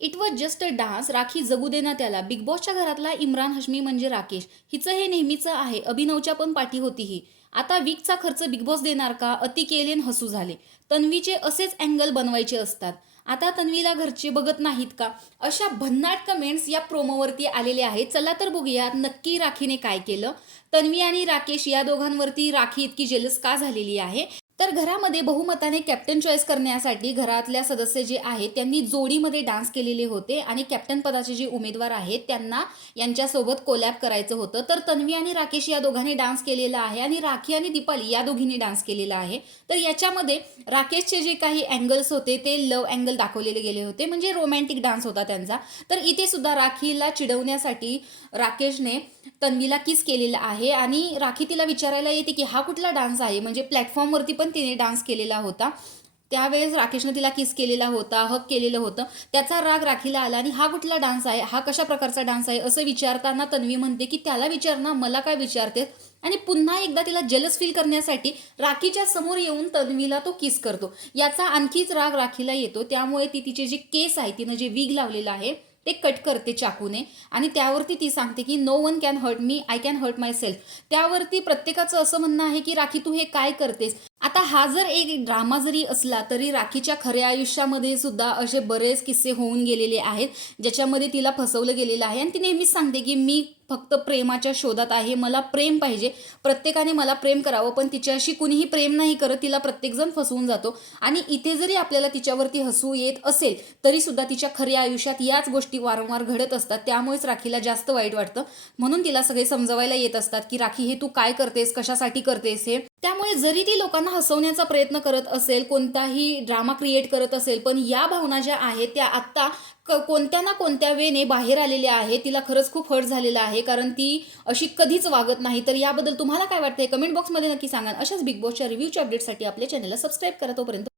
It was just a dance. Rakhi जगू दे ना त्याला. बिग बॉसच्या घरातला इम्रान हाशमी म्हणजे राकेश. हिचं हे नेहमीचं आहे. अभिनवच्या पण पाठी होती ही. आता वीकचा खर्च बिग बॉस देणार का? अति केले न हसू झाले. तन्वीचे असेच अँगल बनवायचे असतात. आता तन्वीला घरचे बघत नाहीत का? अशा भन्नाट कमेंट्स या प्रोमोवरती आलेल्या आहेत. चला तर बघूया नक्की राखीने काय केलं. तन्वी आणि राकेश या दोघांवरती राखी इतकी जेलस का झालेली आहे? तर घरामध्ये बहुमताने कॅप्टन चॉईस करण्यासाठी घरातल्या सदस्य जे आहेत त्यांनी जोडीमध्ये डान्स केलेले होते आणि कॅप्टन पदाचे जे उमेदवार आहेत त्यांना यांच्यासोबत कोलॅब करायचं होतं. तर तन्वी आणि राकेश या दोघांनी डान्स केलेला आहे आणि राखी आणि दीपाली या दोघींनी डान्स केलेला आहे. तर याच्यामध्ये राकेशचे जे काही अँगल्स होते ते लव्ह अँगल दाखवलेले गेले होते, म्हणजे रोमॅन्टिक डान्स होता त्यांचा. तर इथे सुद्धा राखीला चिडवण्यासाठी राकेशने तन्वीला किस केलेला आहे आणि राखी तिला विचारायला येते की हा कुठला डान्स आहे, म्हणजे प्लॅटफॉर्मवरती पण तिने डान्स केलेला होता. त्यावेळेस राकेशने तिला किस केलेला होता, हक केलेलं होतं. त्याचा राग राखीला आला आणि हा कुठला डान्स आहे, हा कशा प्रकारचा डान्स आहे असं विचारताना तन्वी म्हणते की त्याला विचार ना, मला काय विचारते. आणि पुन्हा एकदा तिला जेलस फील करण्यासाठी राखीच्या समोर येऊन तन्वीला तो किस करतो. याचा आणखीच राग राखीला येतो. त्यामुळे ती तिचे जे केस आहे, तिनं जे विग लावलेलं आहे ते कट करते चाकूने आणि त्यावरती ती सांगते की no one can hurt me, I can hurt myself. त्यावरती प्रत्येकाचं असं म्हणणं आहे की राखी तू हे काय करतेस. आता हा जर एक ड्रामा जरी असला तरी राखीच्या खऱ्या आयुष्यामध्ये सुद्धा असे बरेच किस्से होऊन गेलेले आहेत ज्याच्यामध्ये तिला फसवलं गेलेलं आहे आणि ती नेहमीच सांगते की मी फक्त प्रेमाच्या शोधात आहे, मला प्रेम पाहिजे, प्रत्येकाने मला प्रेम करावं. पण तिच्याशी कुणीही प्रेम नाही करत, तिला प्रत्येकजण फसवून जातो. आणि इथे जरी आपल्याला तिच्यावरती हसू येत असेल तरी सुद्धा तिच्या खऱ्या आयुष्यात याच गोष्टी वारंवार घडत असतात. त्यामुळेच राखीला जास्त वाईट वाटतं. म्हणून तिला सगळे समजवायला येत असतात की राखी हे तू काय करतेस, कशासाठी करतेस हे. त्यामुळे जरी ती लोकांना हसवण्याचा प्रयत्न करत असेल, कोणताही ड्रामा क्रिएट करत असेल, पण या भावना ज्या आहेत त्या आत्ता कोणत्या ना कोणत्या वेने बाहेर आलेल्या आहे. तिला खरंच खूप हर्ट झालेला आहे, कारण ती अशी कधीच वागत नाही. तर याबद्दल तुम्हाला काय वाटतंय कमेंट बॉक्समध्ये नक्की सांगा. अशाच बिग बॉसच्या रिव्ह्यूच्या अपडेटसाठी आपल्या चॅनलला सबस्क्राईब करा. तोपर्यंत